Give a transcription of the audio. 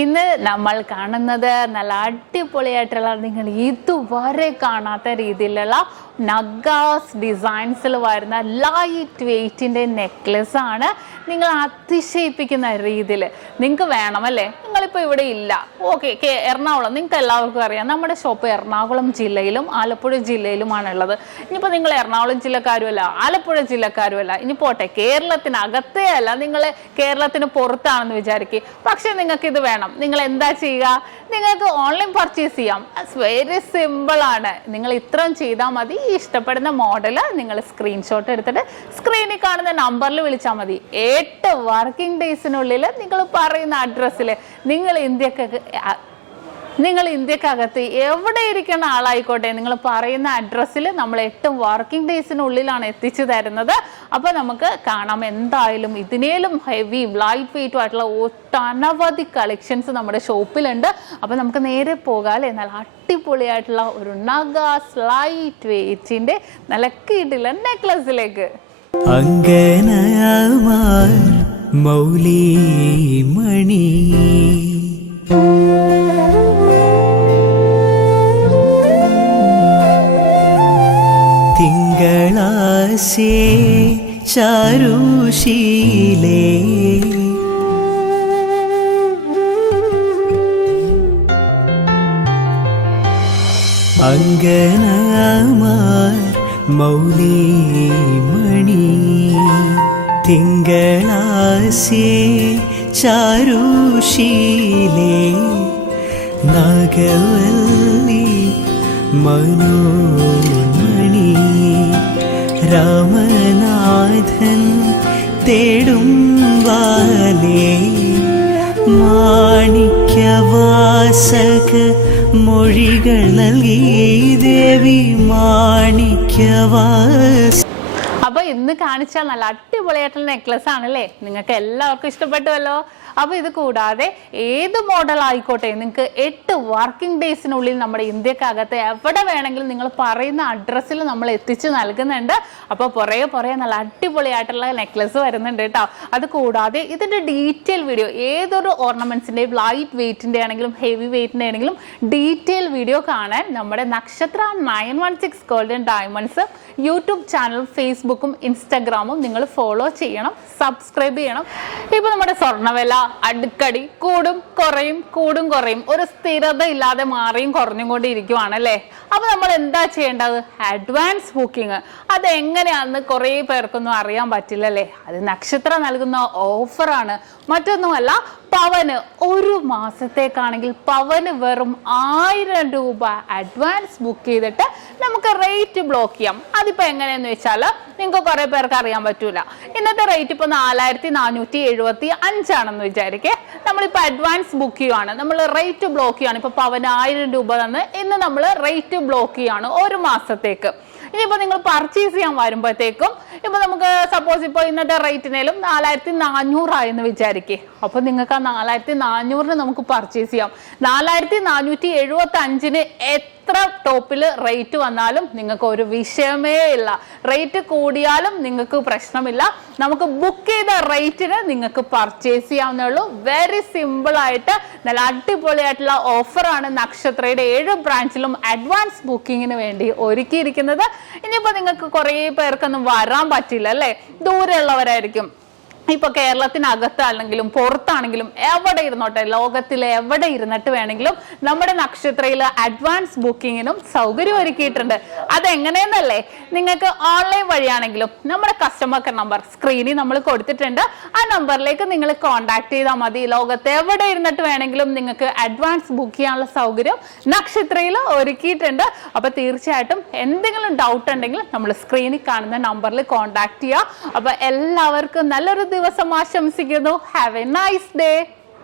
ഇന്ന് നമ്മൾ കാണുന്നത് നല്ല അടിപൊളിയായിട്ടുള്ള നിങ്ങൾ ഇതുവരെ കാണാത്ത രീതിയിലുള്ള നഗാസ് ഡിസൈൻസിൽ വരുന്ന ലൈറ്റ് വെയ്റ്റിൻ്റെ നെക്ലസ് ആണ്. നിങ്ങൾ അതിശയിപ്പിക്കുന്ന രീതിയിൽ നിങ്ങൾക്ക് വേണമല്ലേ? നിങ്ങളിപ്പോൾ ഇവിടെ ഇല്ല, ഓക്കെ, എറണാകുളം നിങ്ങൾക്ക് എല്ലാവർക്കും അറിയാം, നമ്മുടെ ഷോപ്പ് എറണാകുളം ജില്ലയിലും ആലപ്പുഴ ജില്ലയിലുമാണുള്ളത്. ഇനിയിപ്പോൾ നിങ്ങൾ എറണാകുളം ജില്ലക്കാരുമല്ല, ആലപ്പുഴ ജില്ലക്കാരുമല്ല, ഇനി പോട്ടെ കേരളത്തിനകത്തേ അല്ല, നിങ്ങൾ കേരളത്തിന് പുറത്താണെന്ന് വിചാരിക്കുക. പക്ഷെ നിങ്ങൾക്ക് ഇത് വേണം, നിങ്ങൾ എന്താ ചെയ്യുക? നിങ്ങൾക്ക് ഓൺലൈൻ പർച്ചേസ് ചെയ്യാം. വെരി സിമ്പിൾ ആണ്. നിങ്ങൾ ഇത്രയും ചെയ്താൽ മതി. ഈ ഇഷ്ടപ്പെടുന്ന മോഡൽ നിങ്ങൾ സ്ക്രീൻഷോട്ട് എടുത്തിട്ട് സ്ക്രീനിൽ കാണുന്ന നമ്പറിൽ വിളിച്ചാൽ മതി. 8 വർക്കിംഗ് ഡേയ്സിനുള്ളിൽ നിങ്ങൾ പറയുന്ന അഡ്രസ്സിൽ നിങ്ങൾ ഇന്ത്യക്കകത്ത് എവിടെ ഇരിക്കുന്ന ആളായിക്കോട്ടെ, നിങ്ങൾ പറയുന്ന അഡ്രസ്സിൽ നമ്മൾ 8 വർക്കിംഗ് ഡേയ്സിനുള്ളിലാണ് എത്തിച്ചു തരുന്നത്. അപ്പോൾ നമുക്ക് കാണാം, എന്തായാലും ഇതിനേലും ഹെവി ലൈറ്റ് വെയിറ്റും ആയിട്ടുള്ള ഒട്ടനവധി കളക്ഷൻസ് നമ്മുടെ ഷോപ്പിലുണ്ട്. അപ്പോൾ നമുക്ക് നേരെ പോകാം അല്ലേ, നല്ല അടിപൊളിയായിട്ടുള്ള ഒരു നഗാസ് ലൈറ്റ് വെയിറ്റിൻ്റെ നല്ല കിടിലൻ നെക്ലസിലേക്ക്. മൗലിമണി തിങ്കളാശേ ചാരുശീലേ അങ്കനമാർ മൗലിമണി തിങ്കളാശേ ചാരുശീലേ നാഗവല്ലി മനോന്മണി രാമനാഥൻ തേടും വാലേ മാണിക്യവാസക മൊഴികൾ നൽകി ദേവി മാണിക്യവാസ. അപ്പൊ ഇന്ന് കാണിച്ചാൽ നല്ല അടിപൊളിയായിട്ടുള്ള നെക്ലസ് ആണല്ലേ, നിങ്ങൾക്ക് എല്ലാവർക്കും ഇഷ്ടപ്പെട്ടുവല്ലോ. അപ്പോൾ ഇത് കൂടാതെ ഏത് മോഡൽ ആയിക്കോട്ടെ, നിങ്ങൾക്ക് 8 വർക്കിംഗ് ഡേയ്സിനുള്ളിൽ നമ്മുടെ ഇന്ത്യക്കകത്ത് എവിടെ വേണമെങ്കിലും നിങ്ങൾ പറയുന്ന അഡ്രസ്സിൽ നമ്മൾ എത്തിച്ചു നൽകുന്നുണ്ട്. അപ്പോൾ പുറകെ നല്ല അടിപൊളിയായിട്ടുള്ള നെക്ലസ് വരുന്നുണ്ട് കേട്ടോ. അത് കൂടാതെ ഇതിൻ്റെ ഡീറ്റെയിൽ വീഡിയോ, ഏതൊരു ഓർണമെന്റ്സിൻ്റെയും ലൈറ്റ് വെയ്റ്റിൻ്റെ ആണെങ്കിലും ഹെവി വെയ്റ്റിൻ്റെ ആണെങ്കിലും ഡീറ്റെയിൽ വീഡിയോ കാണാൻ നമ്മുടെ നക്ഷത്ര 916 ഗോൾഡൻ ഡയമണ്ട്സ് യൂട്യൂബ് ചാനലും ഫേസ്ബുക്കും ഇൻസ്റ്റാഗ്രാമും നിങ്ങൾ ഫോളോ ചെയ്യണം, സബ്സ്ക്രൈബ് ചെയ്യണം. ഇപ്പോൾ നമ്മുടെ സ്വർണ്ണവില അടുക്കടി കൂടും കുറയും, ഒരു സ്ഥിരത ഇല്ലാതെ മാറിയും കുറഞ്ഞും കൊണ്ടിരിക്കുവാണല്ലേ. അപ്പൊ നമ്മൾ എന്താ ചെയ്യേണ്ടത്? Advance booking. അത് എങ്ങനെയാണെന്ന് കുറേ പേർക്കൊന്നും അറിയാൻ പറ്റില്ലല്ലേ. അത് നക്ഷത്ര നൽകുന്ന ഓഫറാണ്, മറ്റൊന്നുമല്ല. പവന് ഒരു മാസത്തേക്കാണെങ്കിൽ പവന് വെറും 1000 രൂപ അഡ്വാൻസ് ബുക്ക് ചെയ്തിട്ട് നമുക്ക് റേറ്റ് ബ്ലോക്ക് ചെയ്യാം. അതിപ്പോൾ എങ്ങനെയെന്ന് വെച്ചാൽ നിങ്ങൾക്ക് കുറേ പേർക്ക് അറിയാൻ പറ്റൂല. ഇന്നത്തെ റേറ്റ് ഇപ്പോൾ 4475 ആണെന്ന് വിചാരിക്കേ. നമ്മളിപ്പോൾ അഡ്വാൻസ് ബുക്ക് ചെയ്യുവാണ്, നമ്മൾ റേറ്റ് ബ്ലോക്ക് ചെയ്യാണ്. ഇപ്പോൾ പവന് 1000 രൂപ തന്ന് ഇന്ന് നമ്മൾ റേറ്റ് ബ്ലോക്ക് ചെയ്യാണ് ഒരു മാസത്തേക്ക്. ഇനിയിപ്പോൾ നിങ്ങൾ പർച്ചേസ് ചെയ്യാൻ വരുമ്പോഴത്തേക്കും ഇപ്പോൾ നമുക്ക് സപ്പോസ് ഇപ്പോൾ ഇന്നത്തെ റേറ്റിനേലും 4400 ആയെന്ന് വിചാരിക്കേ. അപ്പോൾ നിങ്ങൾക്ക് ആ 4400 നമുക്ക് പർച്ചേസ് ചെയ്യാം. 4475 എത്ര ടോപ്പിൽ റേറ്റ് വന്നാലും നിങ്ങൾക്ക് ഒരു വിഷയമേ ഇല്ല. റേറ്റ് കൂടിയാലും നിങ്ങൾക്ക് പ്രശ്നമില്ല. നമുക്ക് ബുക്ക് ചെയ്ത റേറ്റിന് നിങ്ങൾക്ക് പർച്ചേസ് ചെയ്യാവുന്നേ ഉള്ളൂ. വെരി സിമ്പിൾ ആയിട്ട് നല്ല അടിപൊളിയായിട്ടുള്ള ഓഫറാണ് നക്ഷത്രയുടെ 7 ബ്രാഞ്ചിലും അഡ്വാൻസ് ബുക്കിങ്ങിന് വേണ്ടി ഒരുക്കിയിരിക്കുന്നത്. ഇനിയിപ്പോൾ നിങ്ങൾക്ക് കുറേ പേർക്കൊന്നും വരാൻ പറ്റില്ല അല്ലേ, ദൂരെയുള്ളവരായിരിക്കും. ഇപ്പോൾ കേരളത്തിനകത്താണെങ്കിലും പുറത്താണെങ്കിലും എവിടെ ഇരുന്നോട്ടെ, ലോകത്തിലെ എവിടെ ഇരുന്നിട്ട് വേണമെങ്കിലും നമ്മുടെ നക്ഷത്രയിൽ അഡ്വാൻസ് ബുക്കിങ്ങിനും സൗകര്യം ഒരുക്കിയിട്ടുണ്ട്. അതെങ്ങനെയെന്നല്ലേ, നിങ്ങൾക്ക് ഓൺലൈൻ വഴിയാണെങ്കിലും നമ്മുടെ കസ്റ്റമർ കെയർ നമ്പർ സ്ക്രീനിൽ നമ്മൾ കൊടുത്തിട്ടുണ്ട്. ആ നമ്പറിലേക്ക് നിങ്ങൾ കോൺടാക്ട് ചെയ്താൽ മതി. ലോകത്ത് എവിടെ ഇരുന്നിട്ട് വേണമെങ്കിലും നിങ്ങൾക്ക് അഡ്വാൻസ് ബുക്ക് ചെയ്യാനുള്ള സൗകര്യം നക്ഷത്രയിൽ ഒരുക്കിയിട്ടുണ്ട്. അപ്പോൾ തീർച്ചയായിട്ടും എന്തെങ്കിലും ഡൗട്ട് ഉണ്ടെങ്കിൽ നമ്മൾ സ്ക്രീനിൽ കാണുന്ന നമ്പറിൽ കോൺടാക്ട് ചെയ്യുക. അപ്പോൾ എല്ലാവർക്കും നല്ലൊരു ദിവസം ആശംസിക്കുന്നു. Have A nice day.